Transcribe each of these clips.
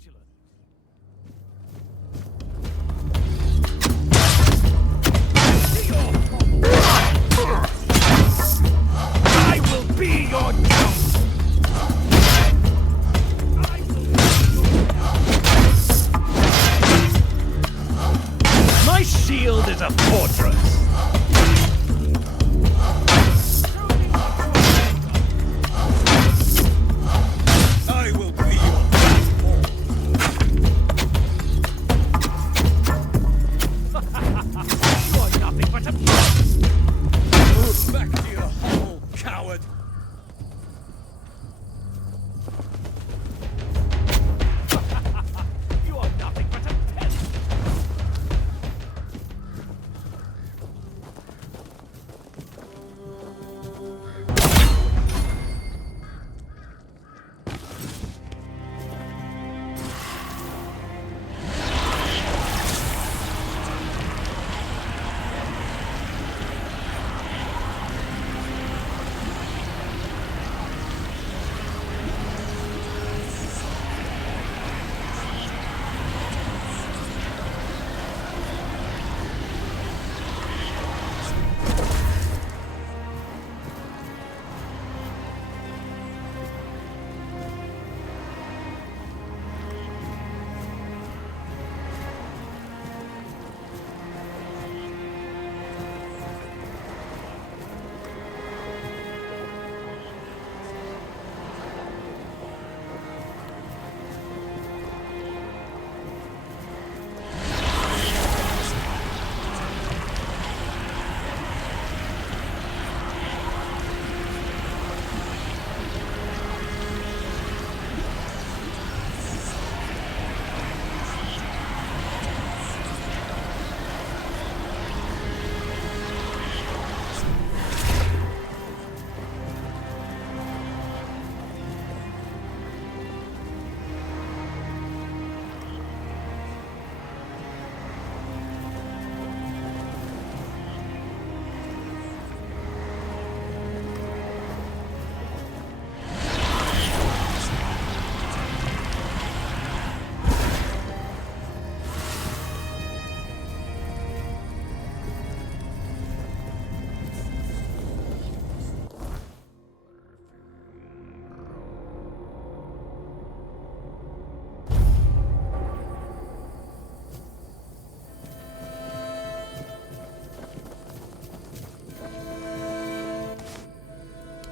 vigilant. I will be your judge. My shield is a fortress. I will be your You are nothing but a move back to your hole, coward. You are nothing but a peasant.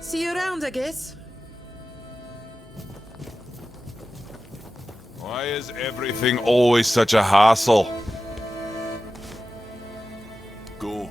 See you around, I guess. Why is everything always such a hassle? Go.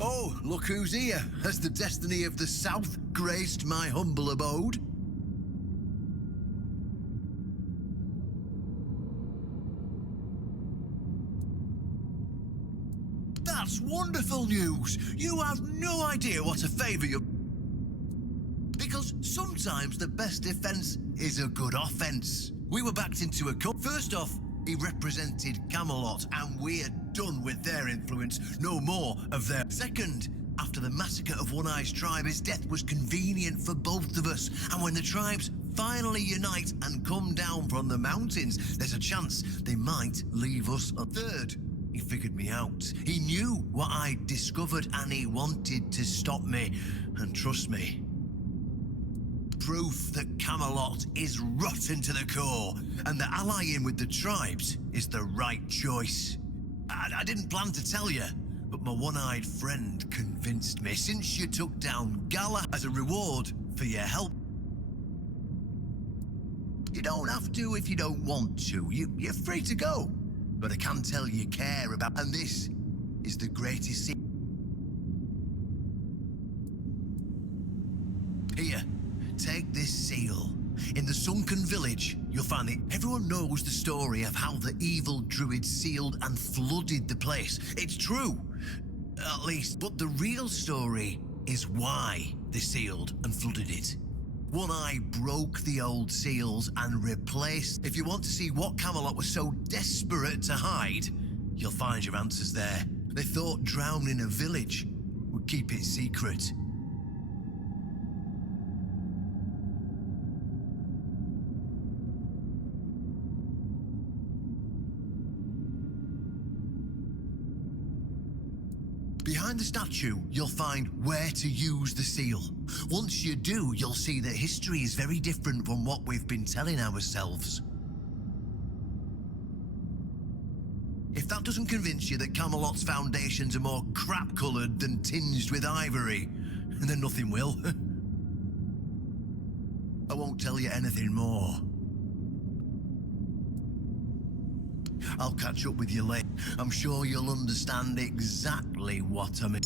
Oh, look who's here. Has the destiny of the South graced my humble abode? That's wonderful news. You have no idea what a favour you... Because sometimes the best defence is a good offence. We were backed into a cup. First off, he represented Camelot, and we're done with their influence. No more of their... Second, after the massacre of One Eye's tribe, his death was convenient for both of us. And when the tribes finally unite and come down from the mountains, there's a chance they might leave us a third. He figured me out. He knew what I'd discovered, and he wanted to stop me. And trust me, proof that Camelot is rotten to the core, and that allying with the tribes is the right choice. I didn't plan to tell you, but my one-eyed friend convinced me. Since you took down Gala as a reward for your help, you don't have to if you don't want to. You're free to go. But I can tell you care about, and this is the greatest secret. In the sunken village, you'll find that everyone knows the story of how the evil druids sealed and flooded the place. It's true, at least, but the real story is why they sealed and flooded it. One Eye broke the old seals and replaced. If you want to see what Camelot was so desperate to hide, you'll find your answers there. They thought drowning a village would keep it secret. Behind the statue, you'll find where to use the seal. Once you do, you'll see that history is very different from what we've been telling ourselves. If that doesn't convince you that Camelot's foundations are more crap-coloured than tinged with ivory, then nothing will. I won't tell you anything more. I'll catch up with you later. I'm sure you'll understand exactly what I mean.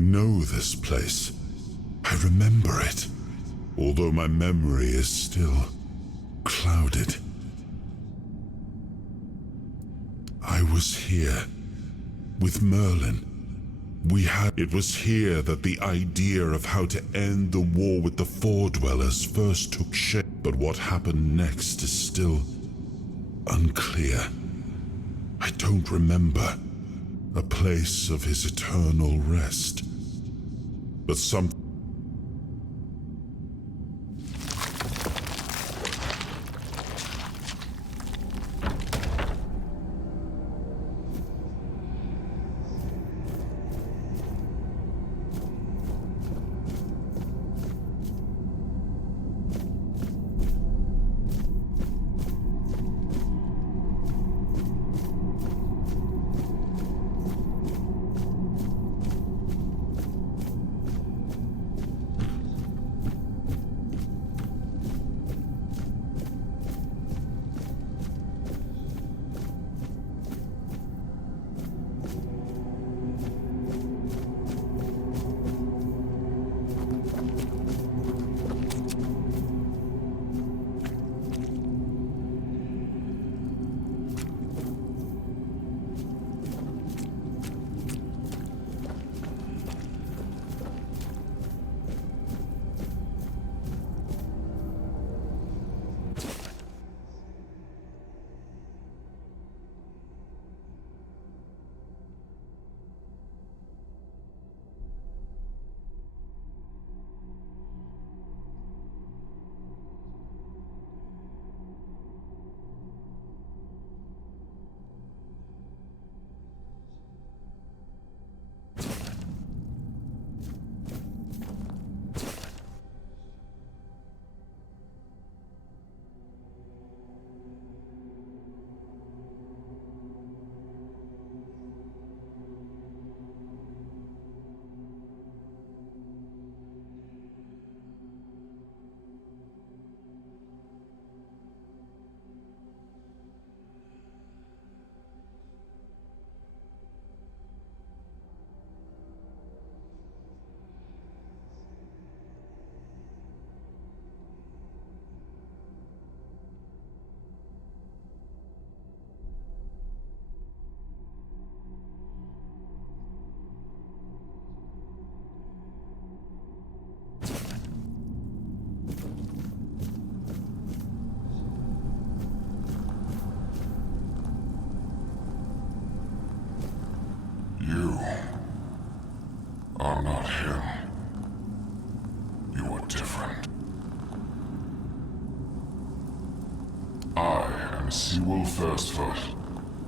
know this place. I remember it, although my memory is still clouded. I was here with Merlin. It was here that the idea of how to end the war with the Four-Dwellers first took shape, but what happened next is still unclear. I don't remember a place of his eternal rest, but something. are not him. You are different. I am Sewell Firstfoot,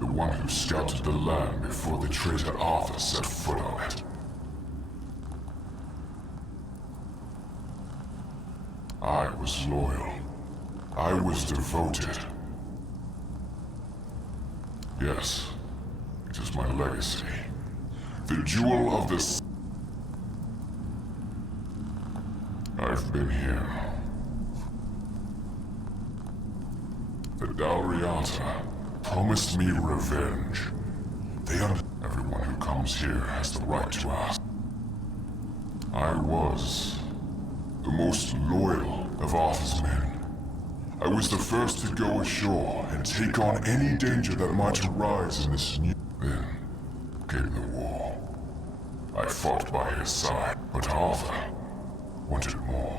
the one who scouted the land before the traitor Arthur set foot on it. I was loyal. I was devoted. Yes, it is my legacy. The jewel of the... I've been here. The Dalriata promised me revenge. Everyone who comes here has the right to ask. I was the most loyal of Arthur's men. I was the first to go ashore and take on any danger that might arise in this new... Then came the war. I fought by his side, but Arthur wanted more.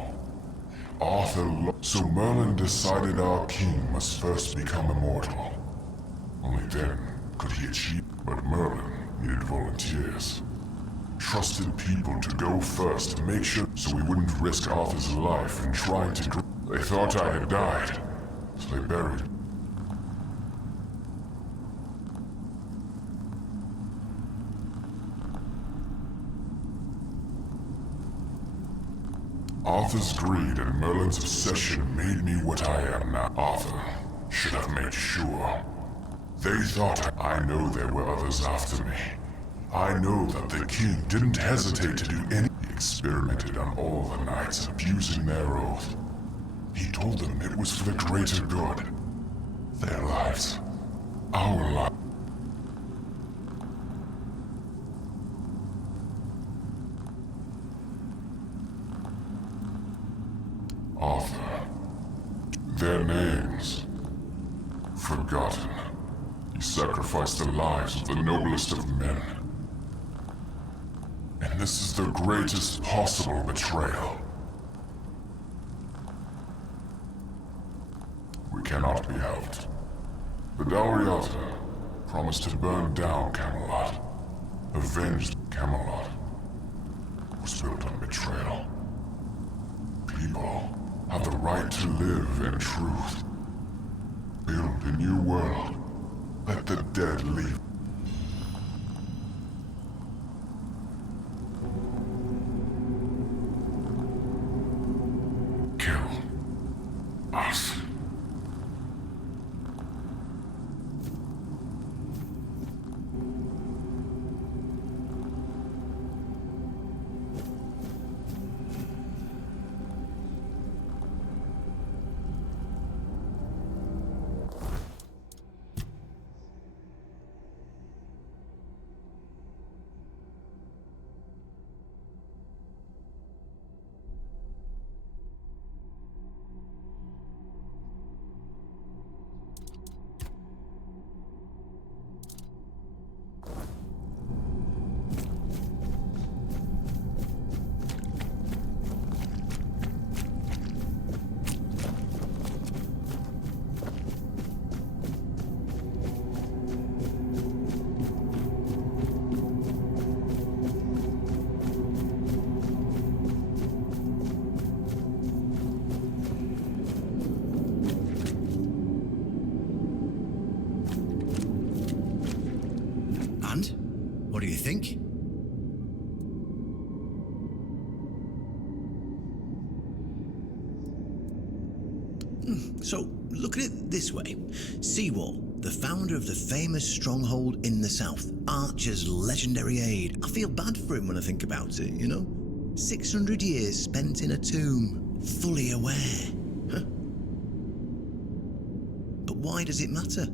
So Merlin decided our king must first become immortal. Only then could he achieve. But Merlin needed volunteers. Trusted people to go first to make sure so we wouldn't risk Arthur's life in trying to... They thought I had died, so they buried me. Arthur's greed and Merlin's obsession made me what I am now. Arthur should have made sure. They thought I know there were others after me. I know that the king didn't hesitate to do any... He experimented on all the knights, abusing their oath. He told them it was for the greater good. Their lives. Our lives. their names. Forgotten. He sacrificed the lives of the noblest of men. And this is the greatest possible betrayal. We cannot be helped. The Dalriata promised to burn down Camelot. Avenge Camelot. Was built on betrayal. People have the right to live in truth. Build a new world. Let the dead leave. Kill us. What do you think? So, look at it this way. Seawall, the founder of the famous stronghold in the south, Archer's legendary aid. I feel bad for him when I think about it, you know? 600 years spent in a tomb, fully aware. Huh? But why does it matter?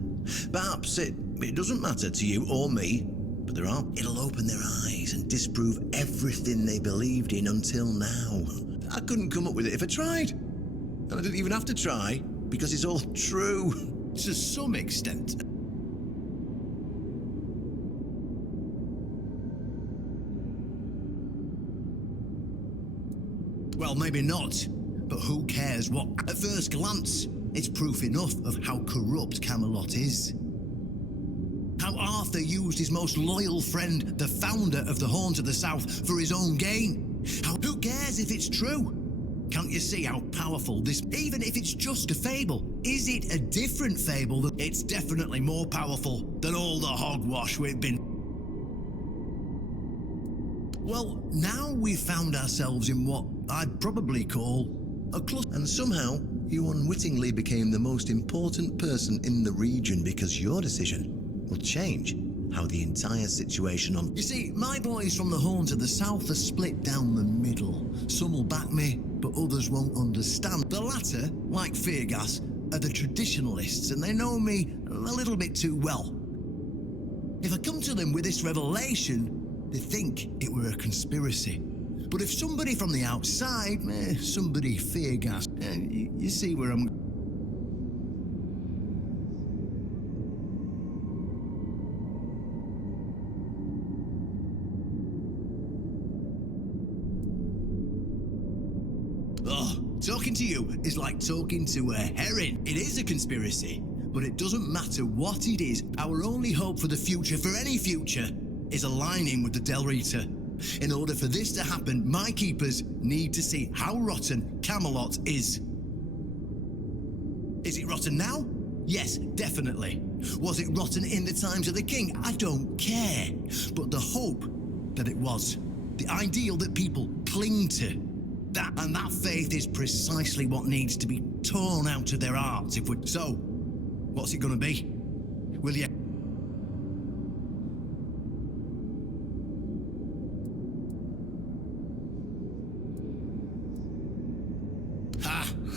Perhaps it doesn't matter to you or me, but it'll open their eyes and disprove everything they believed in until now. I couldn't come up with it if I tried. And I didn't even have to try, because it's all true. To some extent. Well, maybe not. But who cares what? At first glance, it's proof enough of how corrupt Camelot is. How Arthur used his most loyal friend, the founder of the Horns of the South, for his own gain. Who cares if it's true? Can't you see how powerful this... Even if it's just a fable, is it a different fable? It's definitely more powerful than all the hogwash we've been... Well, now we've found ourselves in what I'd probably call a cluster. And somehow, you unwittingly became the most important person in the region because your decision will change how the entire situation on... You see, my boys from the Horns of the South are split down the middle. Some will back me, but others won't understand. The latter, like Feargas, are the traditionalists, and they know me a little bit too well. If I come to them with this revelation, they think it were a conspiracy. But if somebody from the outside, somebody Feargas, you see where I'm... Talking to you is like talking to a herring. It is a conspiracy, but it doesn't matter what it is. Our only hope for the future, for any future, is aligning with the Dalriata. In order for this to happen, my keepers need to see how rotten Camelot is. Is it rotten now? Yes, definitely. Was it rotten in the times of the king? I don't care. But the hope that it was, the ideal that people cling to, that faith is precisely what needs to be torn out of their hearts if we're... So, what's it gonna be? Will you...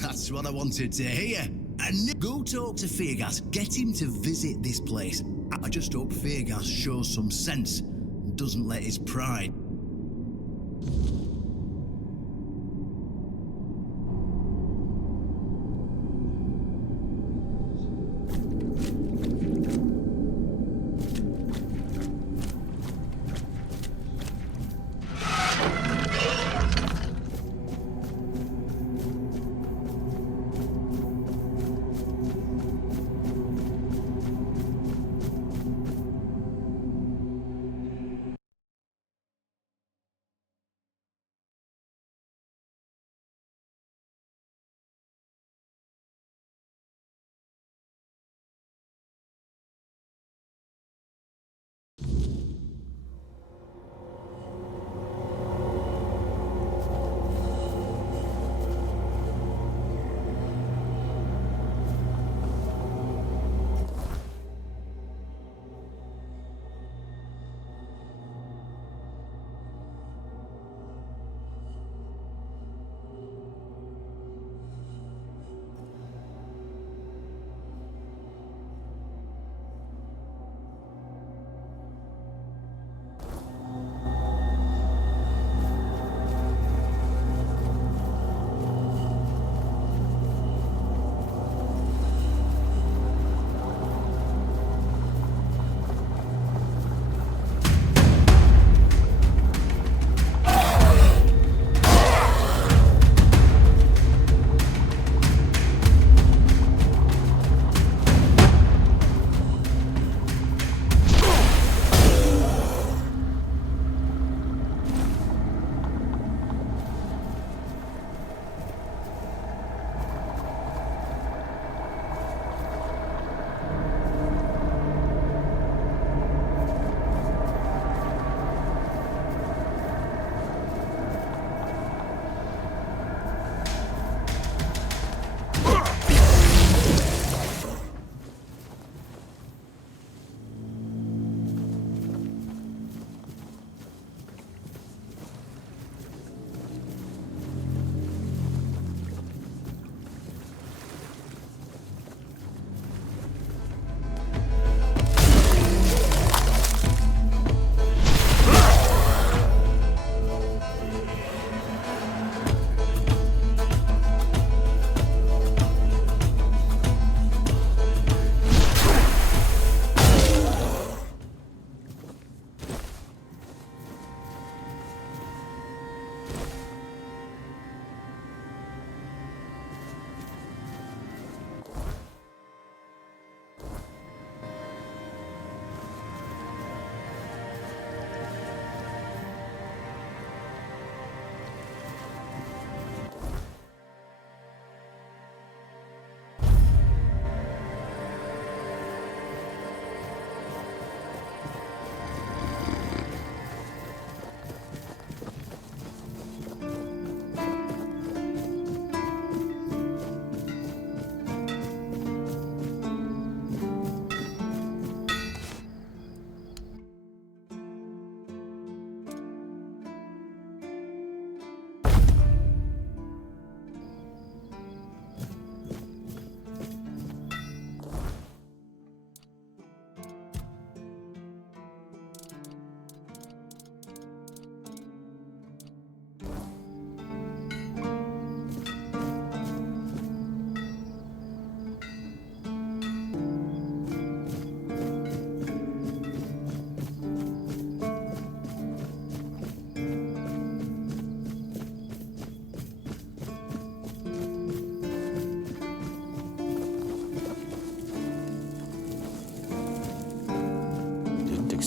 That's what I wanted to hear. And go talk to Feargas. Get him to visit this place. I just hope Feargas shows some sense and doesn't let his pride...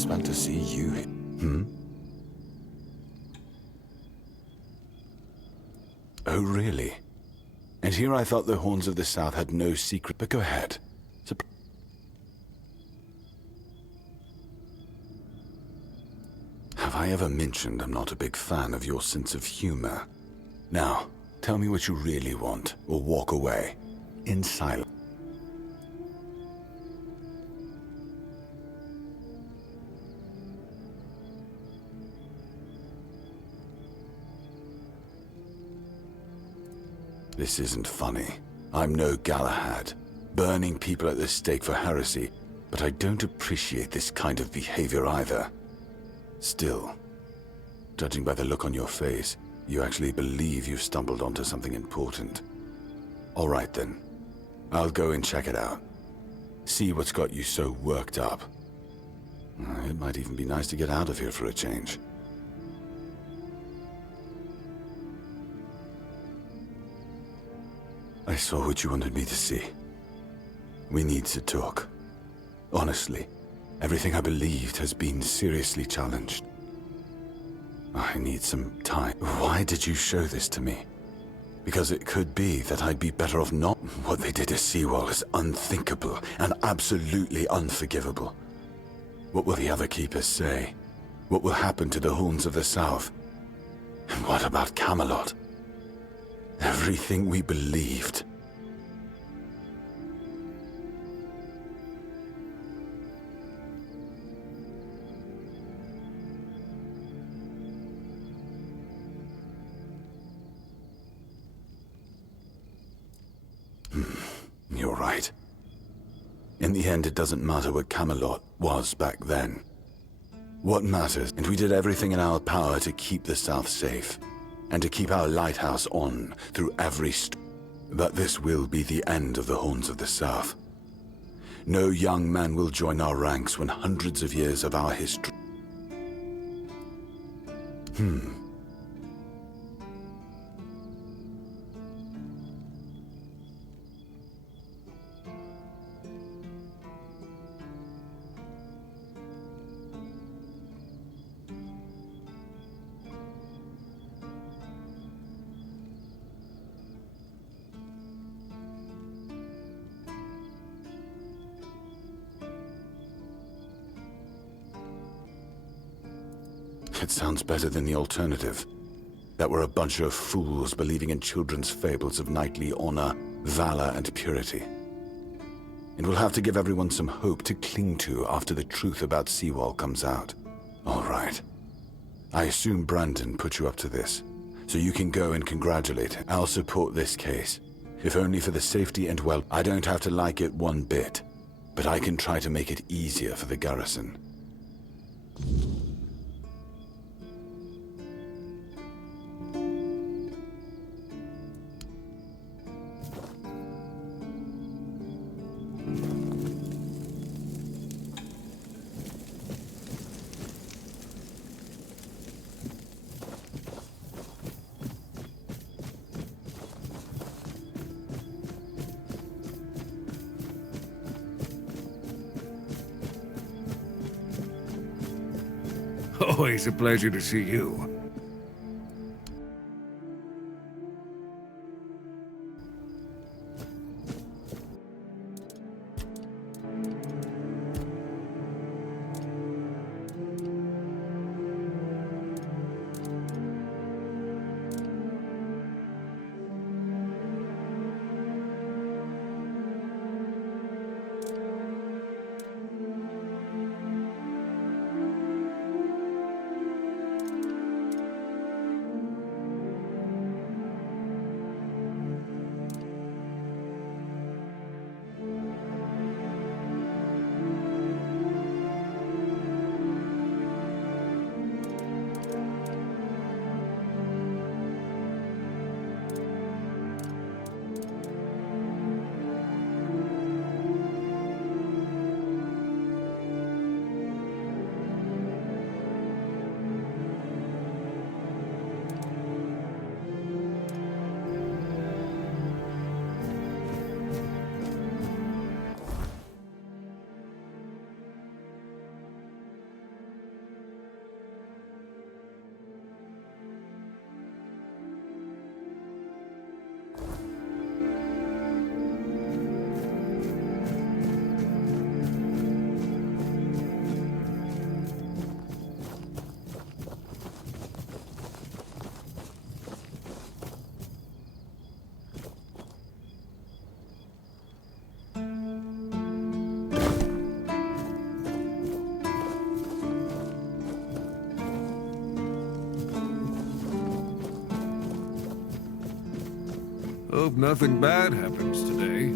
expect to see you. Oh, really? And here I thought the Horns of the South had no secret, but go ahead. Have I ever mentioned I'm not a big fan of your sense of humor? Now, tell me what you really want, or walk away. In silence. This isn't funny. I'm no Galahad, burning people at the stake for heresy, but I don't appreciate this kind of behavior either. Still, judging by the look on your face, you actually believe you've stumbled onto something important. All right then, I'll go and check it out. See what's got you so worked up. It might even be nice to get out of here for a change. I saw what you wanted me to see. We need to talk. Honestly, everything I believed has been seriously challenged. I need some time. Why did you show this to me? Because it could be that I'd be better off not. What they did to Seawall is unthinkable and absolutely unforgivable. What will the other keepers say? What will happen to the Horns of the South? And what about Camelot? Everything we believed. You're right. In the end, it doesn't matter what Camelot was back then. What matters, and we did everything in our power to keep the South safe, and to keep our lighthouse on through every But this will be the end of the Horns of the South. No young man will join our ranks when hundreds of years of our history... It sounds better than the alternative. That we're a bunch of fools believing in children's fables of knightly honor, valor, and purity. And we'll have to give everyone some hope to cling to after the truth about Seawall comes out. All right. I assume Brandon put you up to this, so you can go and congratulate him. I'll support this case, if only for the safety and well. I don't have to like it one bit, but I can try to make it easier for the garrison. Always a pleasure to see you. Hope nothing bad happens today.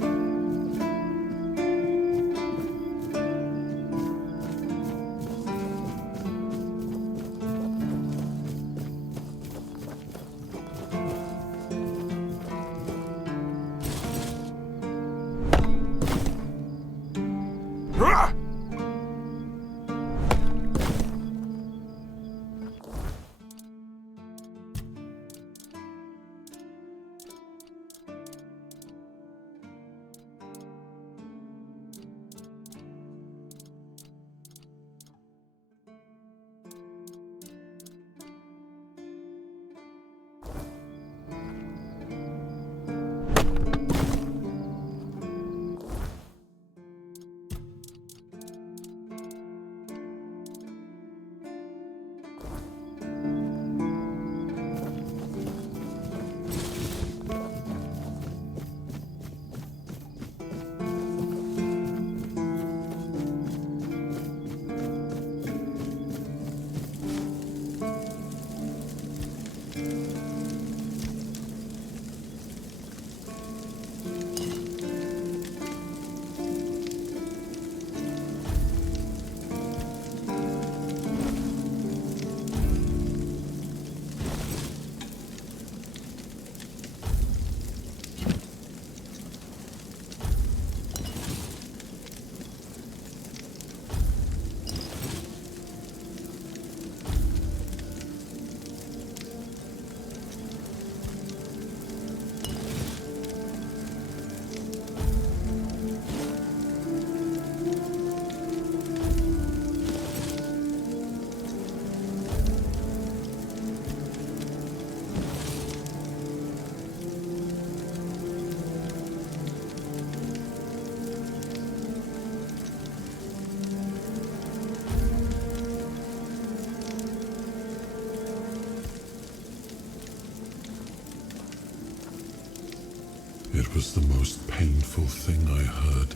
It was the most painful thing I heard.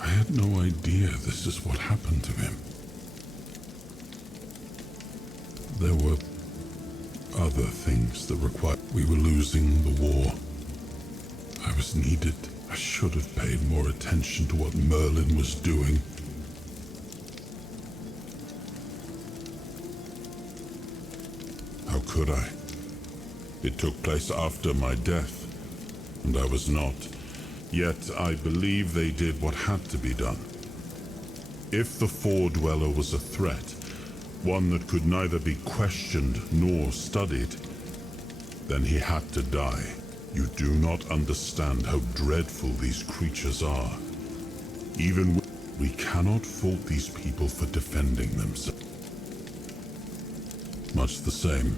I had no idea this is what happened to him. There were other things that required. We were losing the war. I was needed. I should have paid more attention to what Merlin was doing. How could I? It took place after my death, and I was not. Yet I believe they did what had to be done. If the Four-Dweller was a threat, one that could neither be questioned nor studied, then he had to die. You do not understand how dreadful these creatures are. Even we cannot fault these people for defending themselves. Much the same,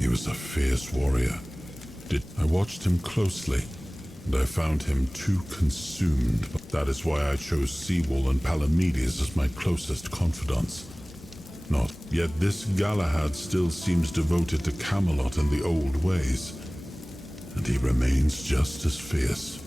he was a fierce warrior. I watched him closely, and I found him too consumed. That is why I chose Seawall and Palamedes as my closest confidants. Not yet this Galahad still seems devoted to Camelot and the old ways, and he remains just as fierce.